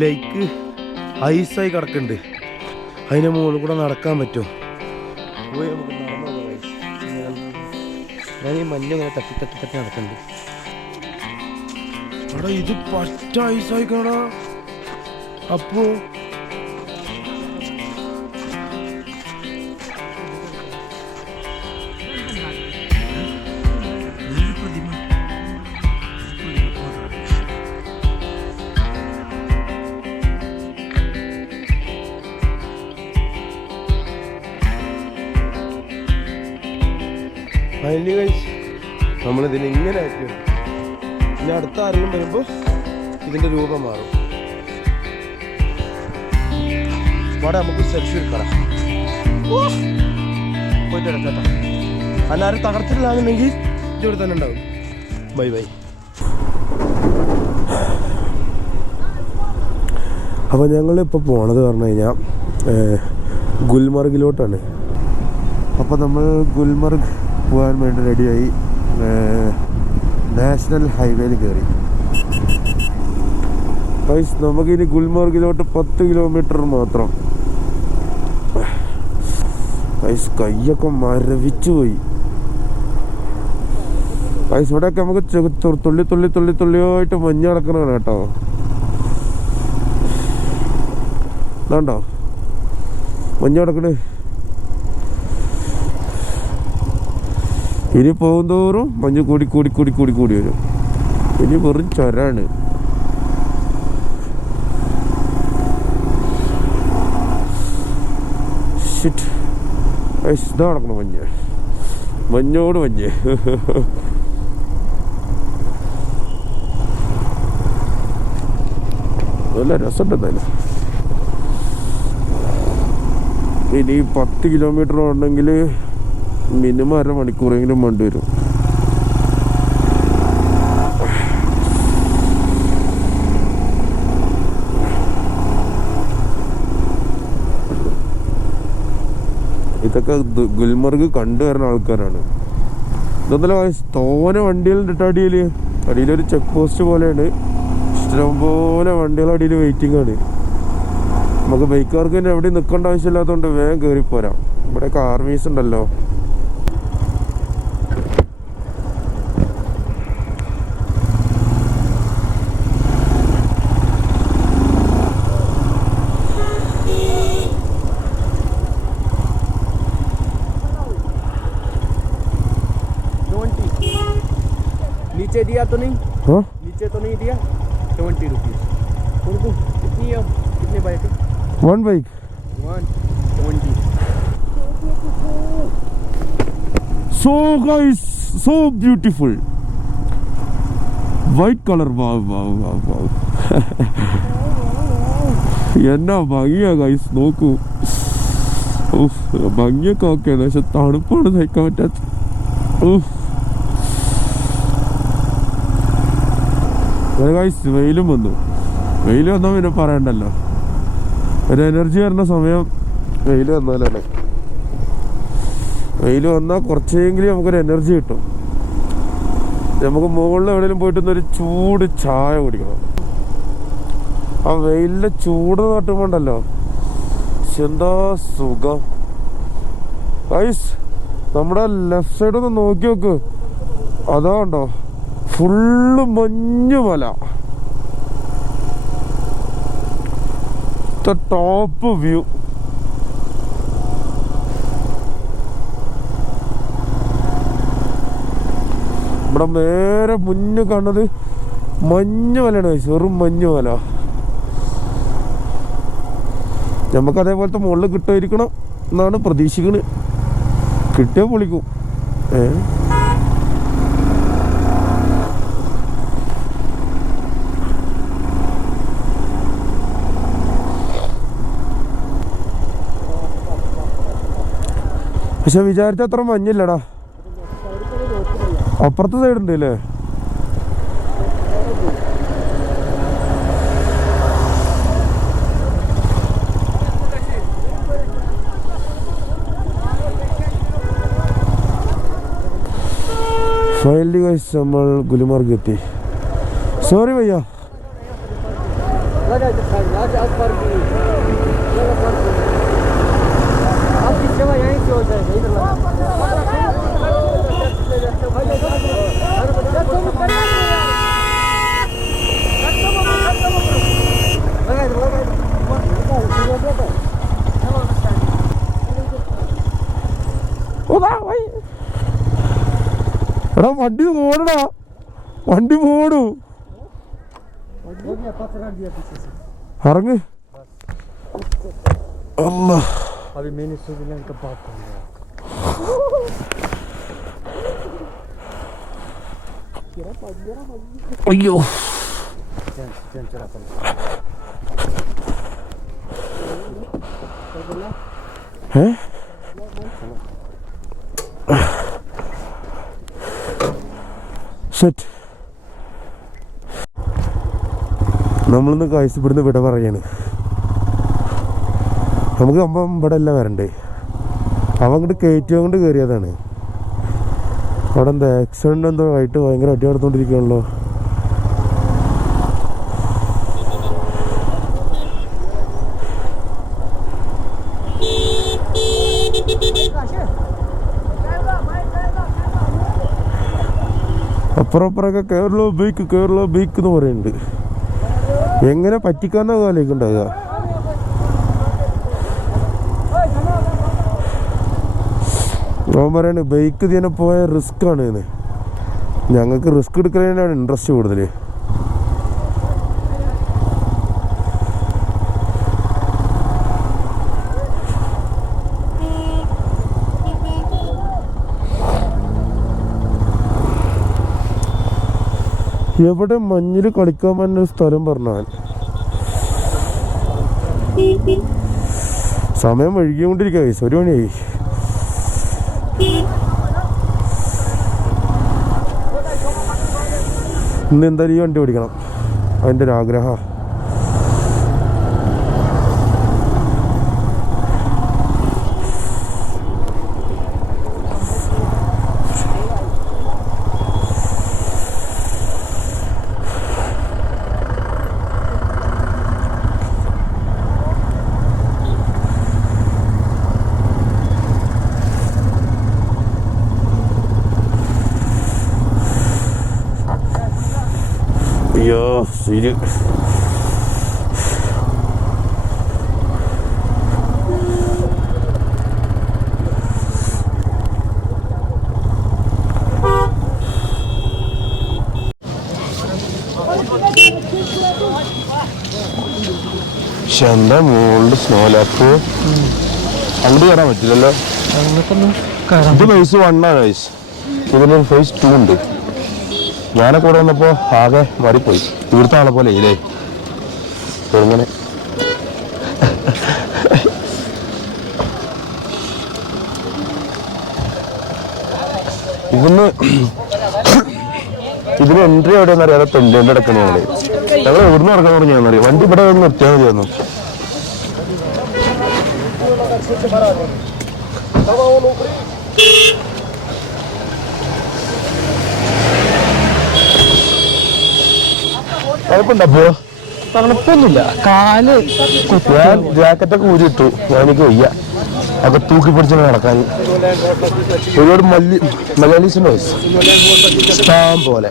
ലേക്ക് ഐസായി കിടക്കുന്നുണ്ട്. അതിൻ്റെ മുകളിൽ കൂടെ നടക്കാൻ പറ്റുമോ? പോയി നമുക്ക് നടന്നു പോകാം. ഞാൻ ഈ മഞ്ഞ ഇങ്ങനെ തട്ടി തട്ടി തട്ടി നടക്കുന്നുണ്ട്. എടാ ഇത് പറ്റ ഐസായിക്കണടാ. അപ്പോ നമ്മളിതിനെ ഇങ്ങനെ ആക്കി. ഇനി അടുത്ത ആരെങ്കിലും വരുമ്പോൾ ഇതിൻ്റെ രൂപം മാറും. അവിടെ നമുക്ക് സെൽഫി എടുക്കണം. പോയിട്ട് വരാം ചേട്ടാ. അല്ലാരും തകർത്തിട്ടില്ലാന്നുണ്ടെങ്കിൽ ഇവിടെ തന്നെ ഉണ്ടാവും. Bye bye. അപ്പോൾ ഞങ്ങളിപ്പോൾ പോണത് പറഞ്ഞു കഴിഞ്ഞാൽ ഗുൽമർഗിലോട്ടാണ്. അപ്പോൾ നമ്മൾ ഗുൽമർഗ് പോകാൻ വേണ്ടി റെഡിയായി. നാഷണൽ ഹൈവേയിൽ കയറി. നമുക്കിനി ഗുൽമർഗിലോട്ട് 10 കിലോമീറ്റർ മാത്രം. കയ്യൊക്കെ മരവിച്ചു പോയി. ഇവിടെയൊക്കെ നമുക്ക് തുള്ളി തുള്ളി തുള്ളി തുള്ളിയായിട്ട് മഞ്ഞ് നടക്കണതാണ് കേട്ടോ. ഇതാണ്ടോ മഞ്ഞ് നടക്കണേ. ഇനി പോകുന്തോറും മഞ്ഞ് കൂടി കൂടി കൂടി കൂടി കൂടി വരും. ഇനി വെറും ചൊരാണ്. ഇതാ നടക്കണം മഞ്ഞ്. മഞ്ഞോട് മഞ്ഞ്. നല്ല രസമുണ്ട് എന്തായാലും. ഇനി 10 കിലോമീറ്റർ ഉണ്ടെങ്കിൽ മിനിമം 1/2 മണിക്കൂറെങ്കിലും വേണ്ടി വരും. ഇതൊക്കെ ഗുൽമർഗ് കണ്ടുവരുന്ന ആൾക്കാരാണ്. ഇതൊന്നല്ല തോന വണ്ടികളുണ്ട് അടിയിലൊരു ചെക്ക് പോസ്റ്റ് പോലെയാണ്. ഇഷ്ടംപോലെ വണ്ടികൾ അടിയിൽ വെയിറ്റിംഗ് ആണ്. നമുക്ക് ബൈക്കാർക്ക് തന്നെ എവിടെ നിൽക്കേണ്ട ആവശ്യമില്ലാത്തതുകൊണ്ട് വേഗം കയറിപ്പോരാം. ഇവിടെയൊക്കെ ആർമീസ് ഉണ്ടല്ലോ. नीचे दिया तो नहीं? हाँ नीचे तो नहीं दिया. 20 रुपीज. कितने बाइक है? 1 bike 120. So guys, so beautiful white color. Wow wow wow wow. എന്നാ ഭംഗിയാ ഗൈസ്. നോക്കൂ. ഭംഗിയൊക്കെ ഓക്കെയാണ്, പക്ഷെ തണുപ്പാണ് സഹിക്കാൻ പറ്റാത്ത. ഗൈസ് വെയിലും വന്നു. വെയിൽ വന്നാൽ പിന്നെ പറയണ്ടല്ലോ. ഒരു എനർജി വരുന്ന സമയം വെയിൽ വന്നാലാണ്. വെയിൽ വന്നാൽ കുറച്ചെങ്കിലും നമുക്കൊരു എനർജി കിട്ടും. നമുക്ക് മുകളിൽ എവിടെയെങ്കിലും പോയിട്ടൊന്നൊരു ചൂട് ചായ കുടിക്കണം. ആ വെയിലിൻ്റെ ചൂട് തട്ടുമ്പോണ്ടല്ലോ എന്താ സുഖം. ഗൈസ് നമ്മുടെ ലെഫ്റ്റ് സൈഡ് ഒന്ന് നോക്കി നോക്ക്. അതാ ഉണ്ടോ ഫുള്ള് മഞ്ഞുമല. Top view. ഇവിടെ നേരെ മുന്നിൽ കാണുന്നത് മഞ്ഞുമലയാണ്. ചെറും മഞ്ഞുമല. നമുക്ക് അതേപോലത്തെ മുകളിൽ കിട്ടുമായിരിക്കണം എന്നാണ് പ്രതീക്ഷിക്കുന്നത്. കിട്ടിയാൽ പൊളിക്കും. പക്ഷെ വിചാരിച്ച അത്ര മഞ്ഞില്ലടാ. അപ്പുറത്തെ സൈഡ് ഉണ്ട് അല്ലേ? ഫൈനലി ഗൈസ് നമ്മൾ ഗുൽമർഗ് എത്തി. സോറി ഭയ്യ. आपकी सेवा यहीं से हो जाएगी इधर എടാ വണ്ടി ഓടടാ, വണ്ടി പോടൂ. ഇറങ്ങ്. അല്ലാ अभी मैंने स्विट्जरलैंड का बात कर लिया. അയ്യോ സെറ്റ്. നമ്മളിന്ന് കാഴ്ചപ്പെടുന്ന വിട പറയാണ്. നമുക്ക് അമ്പം ഇവിടെ അല്ല വരണ്ടേ, അവൻ അങ്ങോട്ട് കയറ്റിയോ കൊണ്ട് കയറിയതാണ്. അവിടെ എന്താ ആക്സിഡന്റ് എന്തോ ആയിട്ട് ഭയങ്കര അടി നടന്നുകൊണ്ടിരിക്കുകയാണല്ലോ. അപ്പുറപ്പുറമൊക്കെ കേരള ബൈക്ക് എന്ന് പറയുന്നുണ്ട്. എങ്ങനെ പറ്റിക്കാന്ന കാലൊക്കെ ഉണ്ടാകുക. അവൻ പറയാണ് ബൈക്ക് ഇതിനെ പോയ റിസ്ക് ആണ്. ഞങ്ങൾക്ക് റിസ്ക് എടുക്കുന്നതിനാണ് ഇൻട്രസ്റ്റ് കൂടുതൽ. എവിടെ മഞ്ഞിൽ കളിക്കാൻ പറ്റുന്ന ഒരു സ്ഥലം പറഞ്ഞാൽ സമയം വൈകിക്കൊണ്ടിരിക്കുക. 1 മണിയായി. ഇന്ന് എന്തായാലും ഈ വണ്ടി ഓടിക്കണം, അതിൻ്റെ ഒരു ആഗ്രഹം. അയ്യോ ശരി. പക്ഷെ എന്താ മുകളിൽ സ്നോലാപ്പ് അങ്ങോട്ട് കയറാൻ പറ്റില്ലല്ലോ. ഇത് ഫേസ് 1 ആണ്. ഇതിന് ഫേസ് 2 ഉണ്ട്. ഞാനൊക്കെ ഇവിടെ വന്നപ്പോൾ ആകെ മാറിപ്പോയി. ഇവിടുത്തെ ആളെ പോലെ ഇല്ലേ ഇങ്ങനെ. ഇതിന് എൻട്രി എവിടെയെന്ന് അറിയാതെ പെണ്ണിൻ്റെ അടക്കണം. ഞങ്ങൾ എവിടുന്ന് നടക്കാൻ തുടങ്ങിയാന്നറിയാം. വണ്ടി ഇവിടെ ഒന്ന് നിർത്തിയാൽ മതിയായിരുന്നു. കുഴപ്പമുണ്ടപ്പോ? തണുപ്പൊന്നുമില്ല. കാല് ഞാൻ ജാക്കറ്റൊക്കെ ഊരിട്ടു. എനിക്ക് വയ്യ അതൊക്കെ തൂക്കി പിടിച്ച് നടക്കാൻ. ഒരുപാട് മലയാളീസിൻ്റെ വയസ്സ് ഇഷ്ടം പോലെ.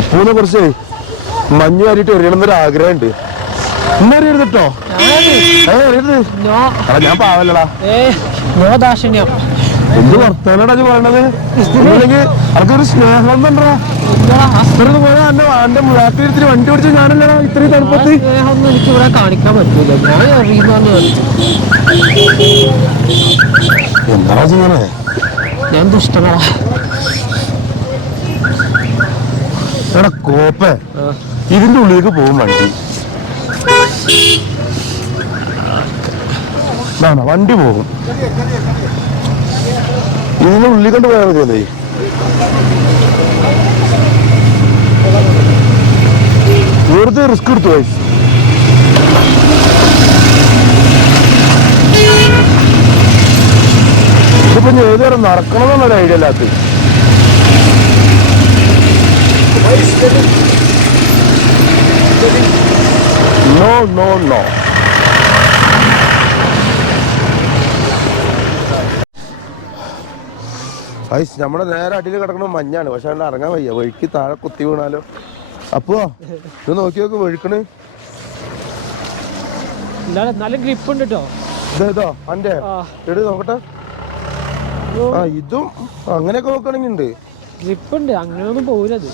അപ്പൂനെ കുറിച്ച് മഞ്ഞ് വാരിയിട്ട് എറിയണമെന്നൊരു ആഗ്രഹമുണ്ട്. ഇന്നറിയരുതട്ടോ. ഞാൻ പാവല്ലടാ. എന്ത് വർത്താനടാ പറയണത്? ഇല്ലെങ്കിൽ അതൊരു സ്നേഹം തന്നെടാ. പോയാ എന്റെ മുഴാത്തിരുത്തിരി വണ്ടി ഓടിച്ച് ഞാനല്ലടാ ഇത്രയും തണുപ്പത്ത്. എനിക്ക് ഇവിടെ കാണിക്കാൻ പറ്റൂല. എന്താ ചെയ്യണേ? ഞാൻ ദുഷ്ടങ്ങളാ. എടാ കോപ്പേ, ഇതിന്റെ ഉള്ളിലേക്ക് പോകും വണ്ടി. വണ്ടി പോകും. ഇതിന്റെ ഉള്ളിൽ കൊണ്ട് പോയാൽ മതിയല്ലേ? വെറുതെ റിസ്ക് എടുത്തു പോയി. നടക്കണമെന്നുള്ള ഐഡിയ ഇല്ലാത്ത. No no no. നമ്മുടെ നേരെ അടിയിൽ കിടക്കണ മഞ്ഞാണ്. പക്ഷെ അവിടെ ഇറങ്ങാൻ വയ്യ. വഴിക്ക് താഴെ കുത്തി വീണാലോ. അപ്പോ ഇത് നോക്കി നോക്ക് വഴുക്കണ്. നല്ല ഗ്രിപ്പ് ഉണ്ട് കേട്ടോ. ഇതേതോ അന്റെ എടു നോക്കട്ടെ. ആ ഇതും അങ്ങനെയൊക്കെ നോക്കണെങ്കിൽ ഉണ്ട്, ഗ്രിപ്പ് ഉണ്ട്. അങ്ങനെയൊന്നും പോവില്ലത്.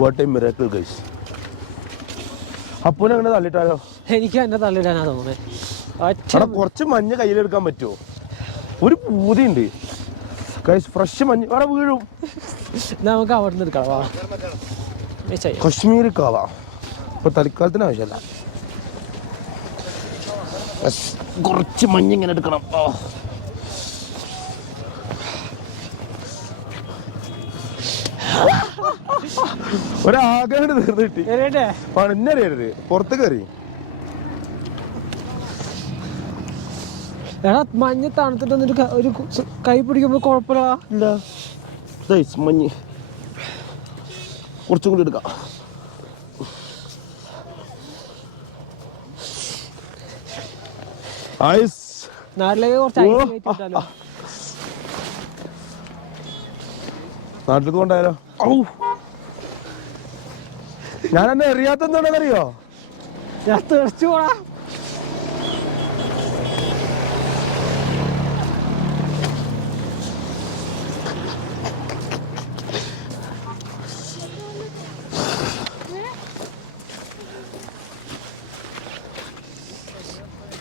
What a miracle guys. അപ്പൂനെ അങ്ങനെ തള്ളിട്ടാലോ? എനിക്ക് എന്നെ തള്ളിടാനാ തോന്നുന്നത്. കുറച്ച് മഞ്ഞ് കയ്യിലെടുക്കാൻ പറ്റുമോ? ഒരു പൂതിയുണ്ട് ഗയ്സ്, ഫ്രഷ് മഞ്ഞ് അവിടെ വീഴും. നമുക്ക് അവിടെ നിന്ന് എടുക്കാം. കശ്മീർ കാവ ഇപ്പൊ തൽക്കാലത്തിന് ആവശ്യമല്ല. കുറച്ച് മഞ്ഞ് ഇങ്ങനെ എടുക്കണം. ഒരാഗ്രഹം തീർന്നു കിട്ടി. പണിഞ്ഞറിയരുത്, പുറത്ത് കയറി. എടാ മഞ്ഞ് തണുത്തിട്ട് വന്നിട്ട് ഒരു കൈ പിടിക്കുമ്പോ കുഴപ്പമില്ല. മഞ്ഞ് കുറച്ചും കൂടി എടുക്കാം. നാട്ടിലേക്ക് കുറച്ച് നാട്ടിലേക്ക് കൊണ്ടായാലോ? ഞാൻ എന്നെ അറിയാത്ത എന്താണെന്നറിയോ? ഞാൻ തെറിച്ചു പോടാ.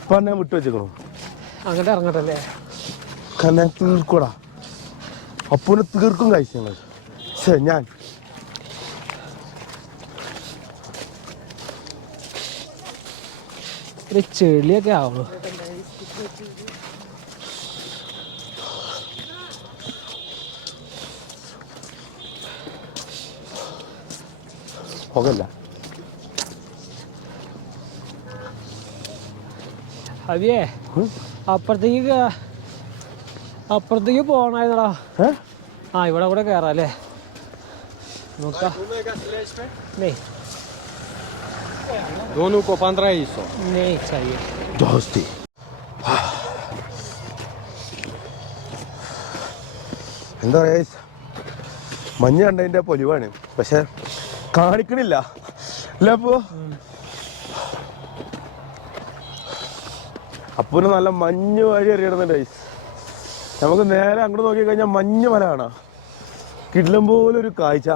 ഇപ്പൊ എന്നെ വിട്ടു വെച്ചേക്കണു. അങ്ങോട്ട് ഇറങ്ങട്ടല്ലേ? കാരണം തീർക്കൂടാ. അപ്പൂനെ തീർക്കും കഴിച്ചു ഞങ്ങൾ. ഞാൻ ഒരു ചെളിയൊക്കെ ആവുള്ളൂ. പോകല്ല. അതെ അപ്പുറത്തേക്ക് പോകണായിരുന്നടാ. ആ ഇവിടെ കൂടെ കയറാം അല്ലേ? നോക്കാം. दोनों को 1500 नहीं चाहिए. दोस्ती എന്താ പറയാ, മഞ്ഞ് കണ്ടതിന്റെ പൊലിവാണ്. പക്ഷെ കാണിക്കണില്ല അല്ലേ? അപ്പൂന് നല്ല മഞ്ഞ് വഴി എറിയണമെന്നുണ്ട്. നമുക്ക് നേരെ അങ്ങോട്ട് നോക്കി കഴിഞ്ഞാൽ മഞ്ഞ് മല കാണാം. കിടിലം പോലെ ഒരു കാഴ്ച.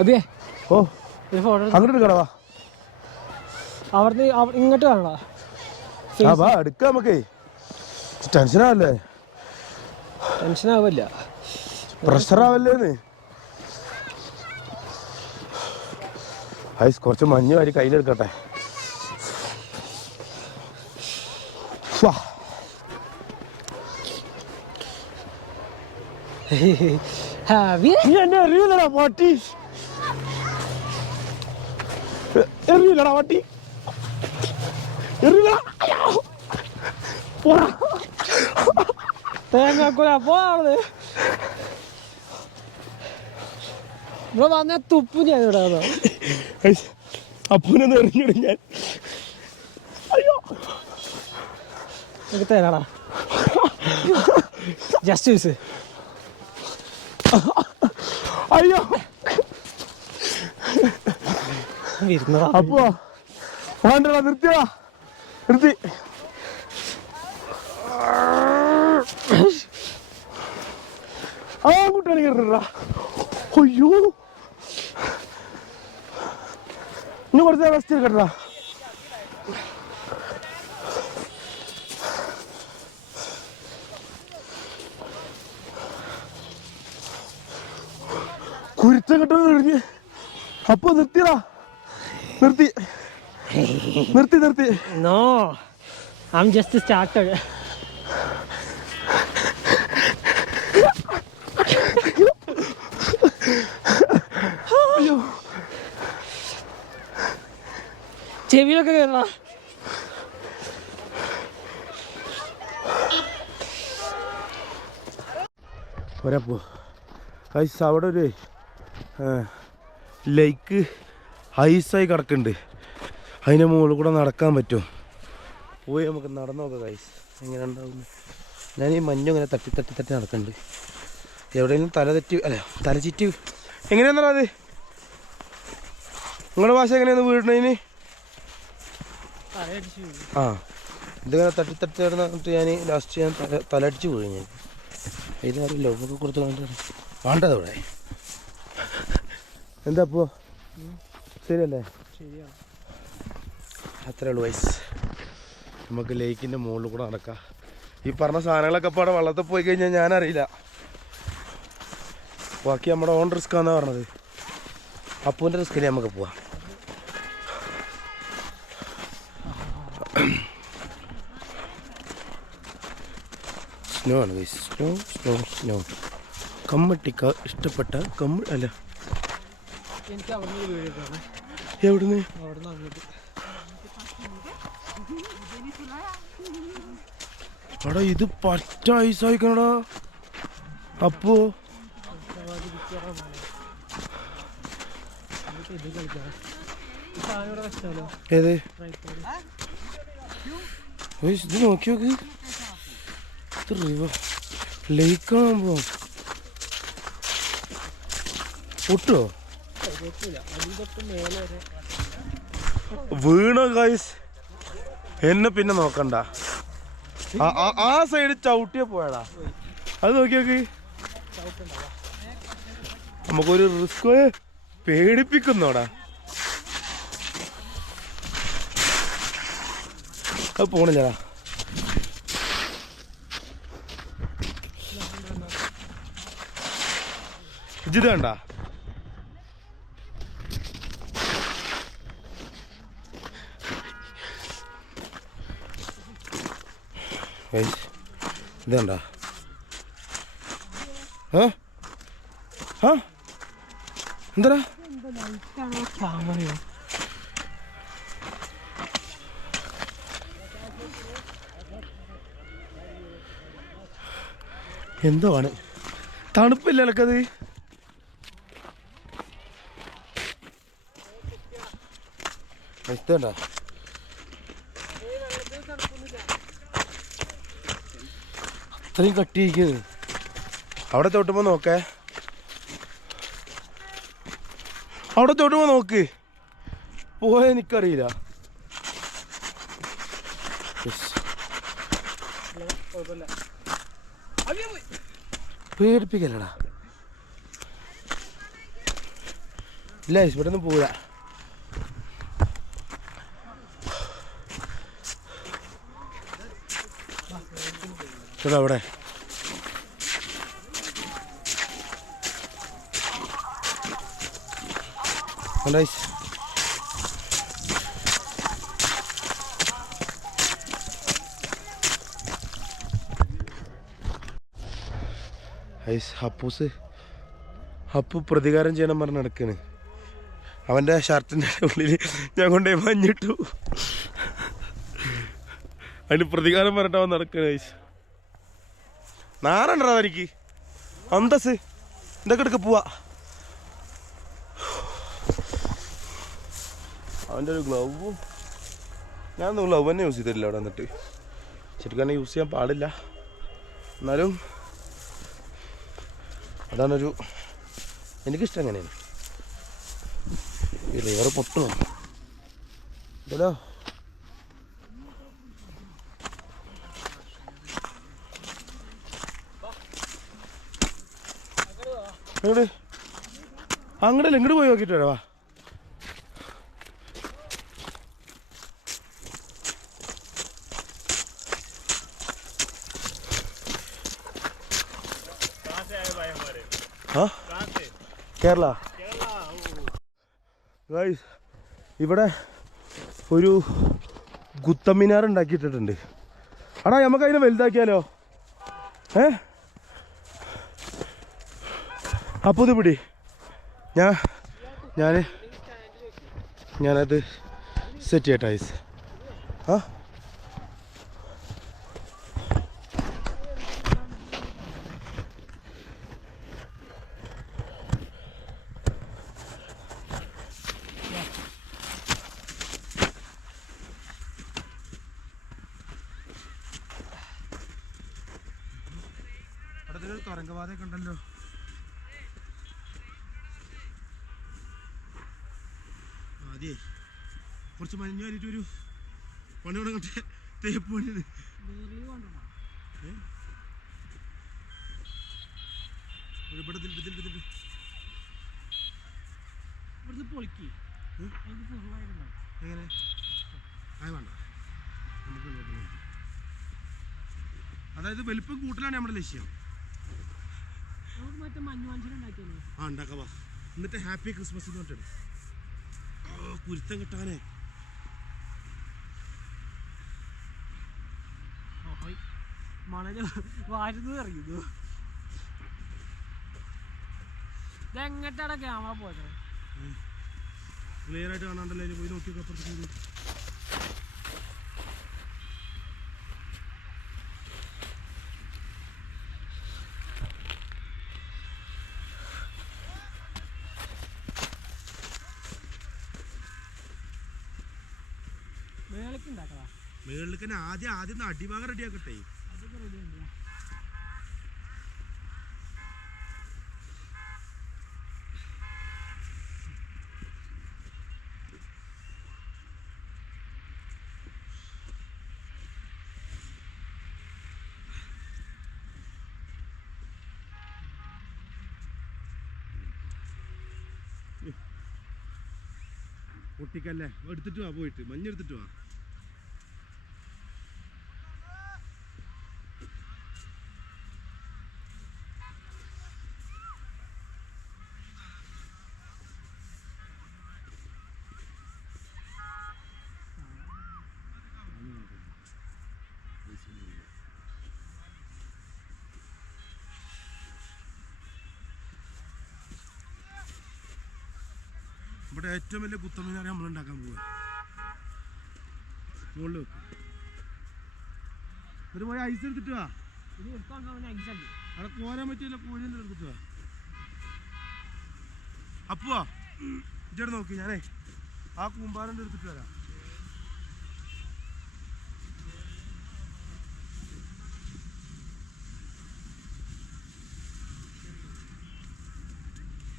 അതെ ഓ അങ്ങോട്ട് കടവാ. അവിടുന്ന് ഇങ്ങോട്ട് കാണാ. എടുക്ക നമുക്ക്. ടെൻഷനാവല്ലേ? ടെൻഷനാവില്ല, പ്രഷറാവല്ലേന്ന്. ഐസ് കുറച്ച് മഞ്ഞ് വാരി കയ്യിലെടുക്കട്ടെ. എന്നെ അറിയില്ലടാ പാട്ടി, എറിയില്ലടാ പാട്ടി, എറിയില്ല. തേങ്ങാക്കുല പോണത് ഇവിടെ വന്ന തുപ്പു ഞാൻ ഇവിടെ. അപ്പൂനൊന്ന് എറിഞ്ഞിടും ഞാൻ. അയ്യോ എനിക്ക് തരാടാ, ജസ്റ്റ് യൂസ്. അയ്യോ വരുന്നതാ. അപ്പോ വേണ്ടടാ, നിർത്തിയടാ, നിർത്തി. ആ കൂട്ടാണ് കയറിട്ടാ. അയ്യോ ഇന്ന് കുറച്ച് റെസ്റ്റ് കേട്ടാ. കുരുത്തം കെട്ടത് എറിഞ്ഞ്. അപ്പൊ നിർത്തിയടാ, നിർത്തി നിർത്തി നിർത്തി. No, I am just started. ചെവിയിലൊക്കെ കയറണ. ഒരപ്പോ ഐസ് അവിടെ ഒരു ലേക്ക് ഐസായി കിടക്കുന്നുണ്ട്. അതിൻ്റെ മുകളിൽ കൂടെ നടക്കാൻ പറ്റും. പോയി നമുക്ക് നടന്നു നോക്കാം ഗൈസ് എങ്ങനെ ഉണ്ടാവും. ഞാൻ ഈ മഞ്ഞ് ഇങ്ങനെ തട്ടി തട്ടി തട്ടി നടക്കുന്നുണ്ട്. എവിടെയെങ്കിലും തലചിറ്റ് എങ്ങനെയാണെന്നാ അത് നിങ്ങളുടെ ഭാഷ എങ്ങനെയാണ് വീടിനതിന്? ആ ഇതിങ്ങനെ തട്ടി തട്ടി നടന്നിട്ട് ഞാൻ ലാസ്റ്റ് ഞാൻ തലടിച്ച് വീഴും. ഞാൻ ഇതറിയില്ല ഒക്കെ കൊടുത്ത് വേണ്ടത് ഇവിടെ എന്താ അപ്പോ ശരിയല്ലേ? അത്രേ ഉള്ളൂ വയസ്സ്. നമുക്ക് ലേക്കിൻ്റെ മുകളിൽ കൂടെ നടക്കാം. ഈ പറഞ്ഞ സാധനങ്ങളൊക്കെ ഇപ്പോൾ അവിടെ വെള്ളത്തിൽ പോയി കഴിഞ്ഞാൽ ഞാനറിയില്ല. ബാക്കി നമ്മുടെ ഓൺ റിസ്ക്കാന്നാണ് പറഞ്ഞത്. അപ്പൂൻ്റെ റിസ്ക്കിൽ നമുക്ക് പോവാം. സ്നോ ആണ് ഗൈസ്. Snow snow snow. കമ്മട്ടിക്ക ഇഷ്ടപ്പെട്ട അല്ല എവിടുന്ന് എടാ ഇത് പറ്റ ഐസായിക്കണടാ. അപ്പോ ഏത് ഇത് നോക്കി നോക്ക്. ഇത് റിവർ ലേക്കാണോ? പൊട്ടോ വീണ ഗൈസ്. എന്നെ പിന്നെ നോക്കണ്ട. ആ സൈഡ് ചവിട്ടിയ പോയടാ. അത് നോക്കി നോക്ക്. നമുക്കൊരു റിസ്ക് പേടിപ്പിക്കുന്നോടാ. അത് പോണില്ലടാ. ഇത് വേണ്ട. ഇതണ്ട എന്താ എന്തോ ആണ്. തണുപ്പില്ല എനക്കത്. ഇതണ്ട അത്രയും കട്ടിയിരിക്കുന്നത്. അവിടെ തൊട്ടുമ്പോ നോക്കേ. അവിടെ തൊട്ടുമ്പോ നോക്ക്. പോയ എനിക്കറിയില്ല. പേടിപ്പിക്കല്ലടാ. ഇല്ല ഇവിടെ ഒന്നും പോവില്ല. ചേട്ടാ അവിടെ അപ്പു പ്രതികാരം ചെയ്യണം പറഞ്ഞ് നടക്കാണ്. അവൻ്റെ ഷർട്ടിൻ്റെ ഉള്ളിൽ ഞാൻ കൊണ്ടുപോയി മഞ്ഞിട്ടു. അതിന് പ്രതികാരം പറഞ്ഞിട്ട് അവൻ നടക്കാണ്. ഐസ് നാരണ്ടാ എനിക്ക് അന്തസ് ഇതൊക്കെ എടുക്ക പോവാ. അവൻ്റെ ഒരു ഗ്ലൗവും ഞാനൊന്നും ഗ്ലൗ തന്നെ യൂസ് ചെയ്തിട്ടില്ല അവിടെ വന്നിട്ട്. ശരിക്കും യൂസ് ചെയ്യാൻ പാടില്ല. എന്നാലും അതാണൊരു എനിക്കിഷ്ടം. എങ്ങനെയാണ് ഈ റിവർ പൊട്ടുമോ ഇതല്ലോ. അങ്ങോട്ടല്ല ഇങ്ങോട്ട് പോയി നോക്കിയിട്ട് വരാം. വാ കേരള ഗൈസ്. ഇവിടെ ഒരു കുത്തമ്മിനാർ ഉണ്ടാക്കിയിട്ടിട്ടുണ്ട്. അടാ നമുക്ക് അതിനെ വലുതാക്കിയാലോ? അപ്പോൾ ഇത് പിടി. ഞാനത് സെറ്റ് ചെയ്യട്ടെ ഐസ്. ആ തുരങ്കപാതയൊക്കെ ഉണ്ടല്ലോ. അതെ കുറച്ച് മഞ്ഞ് കയറിയിട്ട് ഒരു പണി തുടങ്ങട്ടെ. തേപ്പ് പണിയാണ്. എങ്ങനെ അത് വേണ്ട നമുക്ക്. അതായത് വലിപ്പം കൂട്ടലാണ് നമ്മുടെ ലക്ഷ്യം. ആ ഉണ്ടാക്കാം. എന്നിട്ട് ഹാപ്പി ക്രിസ്മസ് എന്ന് പറഞ്ഞിട്ട് കുരുത്തം കിട്ടാനേ. മണല് വാരുന്നത് അറിയുന്നു. ഇതെങ്ങട്ടാണ് ക്യാമറ പോയത്? ക്ലിയർ ആയിട്ട് കാണാണ്ടല്ലോ. അതിന് പോയി നോക്കിയൊക്കെ അപ്പുറത്തേക്ക്. മേളിലേക്ക് തന്നെ ആദ്യം അടിഭാഗം റെഡിയാക്കട്ടെ. പൊട്ടിക്കല്ലേ. എടുത്തിട്ട് വാ, പോയിട്ട് മഞ്ഞെടുത്തിട്ട് വാ. ഇവിടെ ഏറ്റവും വലിയ കുത്തമീനാണ് നമ്മൾ ഉണ്ടാക്കാൻ പോവുക. മുകളിൽ വെക്കും. എന്നിട്ട് പോയി ഐസ് എടുത്തിട്ട് വാ. അവിടെ കോരാൻ പറ്റില്ല. കോഴിൻ്റെ എടുത്തിട്ട് വാ. അപ്പുവാ ഇജ്ജോട് നോക്കി. ഞാനേ ആ കൂമ്പാരൻ്റെ എടുത്തിട്ട് വരാം.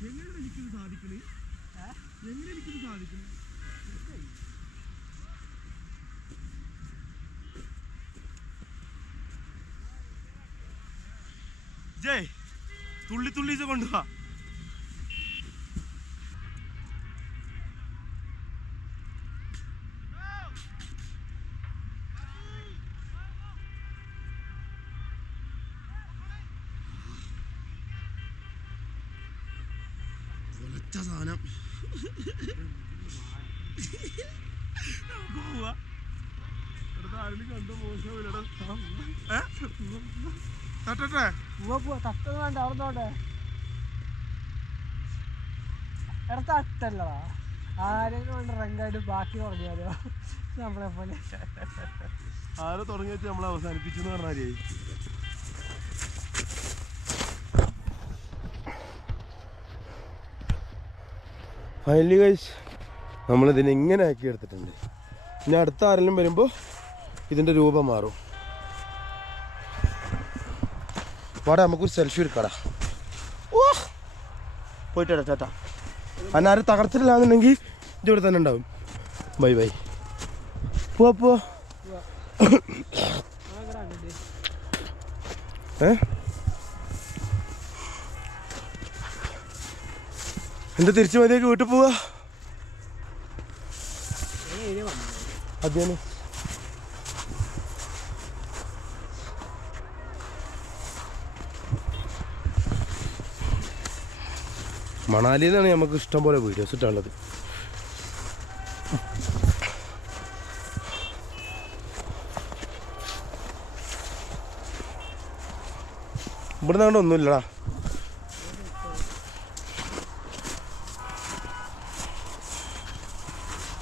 എങ്ങനെ എനിക്കിത് സാധിക്കണേ? എങ്ങനെ എനിക്കിത് സാധിക്കണം? ജയ് തുള്ളി തുള്ളി കൊണ്ടുപോവാ. സാധനം പോവാ. കണ്ടു മോശമില്ലട. തട്ടട്ടെ? തട്ടത് വേണ്ട. അവിടെ നോട്ടെ. എടാ തട്ടല്ലടാ. ആരെങ്കിലും കൊണ്ട് റങ്കായിട്ട് ബാക്കി പറഞ്ഞാലോ നമ്മളെ പോലെ. ആരെ തുടങ്ങി വെച്ച് നമ്മളെ അവസാനിപ്പിച്ചെന്ന് പറഞ്ഞാലേ. ഫൈനലി ഗൈസ് നമ്മളിതിനെ ഇങ്ങനെ ആക്കി എടുത്തിട്ടുണ്ട്. ഇനി അടുത്ത ആരെങ്കിലും വരുമ്പോൾ ഇതിൻ്റെ രൂപം മാറും. വാടാ നമുക്കൊരു സെൽഫി എടുക്കാടാ. ഓ പോയിട്ടാ ടാറ്റാ. അന്നാരും തകർത്തിട്ടില്ലാന്നുണ്ടെങ്കിൽ ഇതിവിടെ തന്നെ ഉണ്ടാവും. Bye bye. പോ. എന്താ തിരിച്ചു മതിയൊക്കെ വീട്ടിൽ പോവാ? അതെയാണ്. മണാലിയിൽ നിന്നാണ് നമുക്ക് ഇഷ്ടം പോലെ വീഡിയോസ് ഇട്ടുള്ളത്. ഇവിടെ നിന്നുകൊണ്ട് ഒന്നുമില്ലടാ.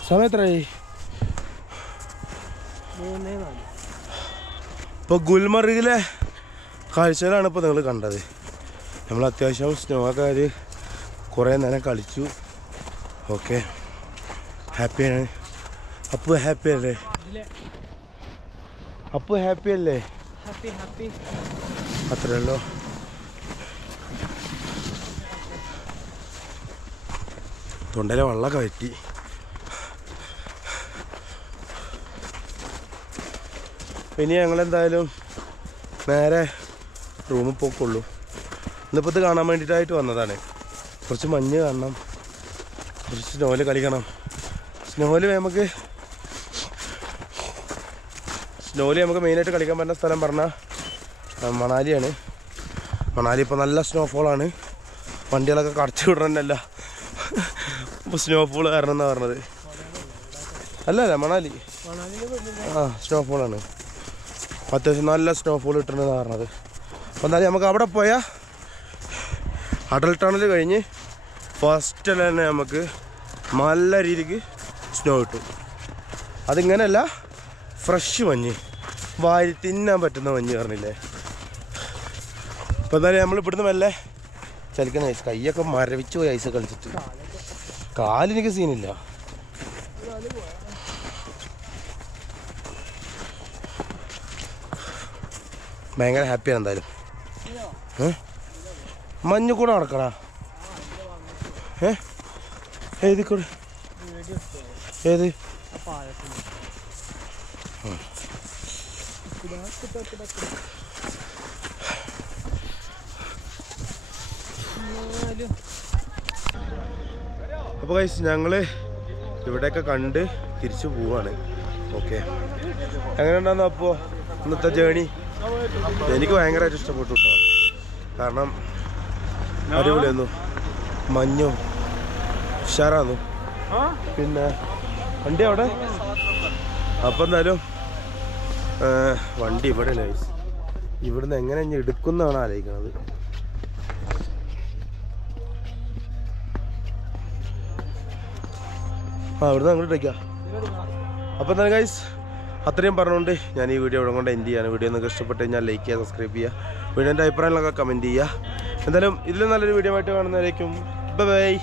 സമയം എത്രയായി? ഇപ്പോൾ ഗുൽമർഗിലെ കാഴ്ചകളാണ് ഇപ്പോൾ നിങ്ങൾ കണ്ടത്. നമ്മൾ അത്യാവശ്യം സ്നോ ഒക്കെ കുറേ നേരം കളിച്ചു. ഓക്കെ, ഹാപ്പിയാണ്. അപ്പു ഹാപ്പി അല്ലേ? അപ്പു ഹാപ്പി അല്ലേ? അത്രേ ഉള്ളൂ. തൊണ്ടയിലെ വെള്ളമൊക്കെ വറ്റി. ഇനി ഞങ്ങളെന്തായാലും നേരെ റൂമിൽ പോക്കുള്ളൂ. ഇന്നിപ്പോൾ ഇത് കാണാൻ വേണ്ടിയിട്ടായിട്ട് വന്നതാണ്. കുറച്ച് മഞ്ഞ് കാണണം, കുറച്ച് സ്നോയിൽ കളിക്കണം. സ്നോയിൽ നമുക്ക് മെയിനായിട്ട് കളിക്കാൻ പറ്റുന്ന സ്ഥലം പറഞ്ഞാൽ മണാലിയാണ്. മണാലി ഇപ്പോൾ നല്ല സ്നോഫോളാണ്. വണ്ടികളൊക്കെ കടച്ചു വിടണമെന്നല്ല, ഇപ്പോൾ സ്നോഫോൾ കാരണം എന്നാണ് പറഞ്ഞത്. അല്ല മണാലി സ്നോഫോളാണ്. അത്യാവശ്യം നല്ല സ്നോഫോൾ കിട്ടുന്നതെന്നാണ് പറഞ്ഞത്. അപ്പോൾ എന്നാലും നമുക്ക് അവിടെ പോയാൽ അടൽ ടണൽ കഴിഞ്ഞ് ഫസ്റ്റ് തന്നെ നമുക്ക് നല്ല രീതിക്ക് സ്നോ കിട്ടും. അതിങ്ങനെയല്ല, ഫ്രഷ് മഞ്ഞ്, വാരി തിന്നാൻ പറ്റുന്ന മഞ്ഞ് പറഞ്ഞില്ലേ. അപ്പോൾ എന്തായാലും നമ്മൾ ഇവിടുന്ന് മെല്ലെ ചലിക്കുന്ന ഐസ്, കൈയൊക്കെ മരവിച്ച് പോയി ഐസ് കളിച്ചിട്ട്. കാലിനെനിക്ക് സീനില്ല. ഭയങ്കര ഹാപ്പിയാണ് എന്തായാലും. മഞ്ഞ് കൂടെ നടക്കടാ. ഏത് കൂടെ? ഏത്? അപ്പോൾ ഗൈസ് ഞങ്ങൾ ഇവിടെയൊക്കെ കണ്ട് തിരിച്ചു പോവാണ്. ഓക്കെ, എങ്ങനെ ഉണ്ടായിരുന്നു അപ്പോൾ ഇന്നത്തെ ജേണി? എനിക്ക് ഭയങ്കരമായിട്ട് ഇഷ്ടപ്പെട്ടു കേട്ടോ. കാരണം അടിപൊളിയായിരുന്നു, മഞ്ഞും ഉഷാറാന്നു. പിന്നെ വണ്ടി അവിടെ. അപ്പം എന്തായാലും വണ്ടി ഇവിടെ ഗൈസ്. ഇവിടുന്ന് എങ്ങനെ ഇനി എടുക്കുന്നതാണ് ആലോചിക്കുന്നത്. ഇവിടുന്ന് അങ്ങോട്ട് ഇട്ടേക്കാം. അപ്പോൾ എന്തായാലും ഗൈസ് അത്രയും പറഞ്ഞുകൊണ്ട് ഞാൻ ഈ വീഡിയോ ഇവിടെ കൊണ്ട് എൻഡ് ചെയ്യാണ്. വീഡിയോ നിങ്ങൾക്ക് ഇഷ്ടപ്പെട്ട് കഴിഞ്ഞാൽ ലൈക്ക് ചെയ്യുക, സബ്സ്ക്രൈബ് ചെയ്യുക, വീഡിയോൻ്റെ അഭിപ്രായങ്ങളൊക്കെ കമൻറ്റ് ചെയ്യുക. എന്തായാലും ഇതിലും നല്ലൊരു വീഡിയോ ആയിട്ട് കാണുന്നതായിരിക്കും. ബൈ.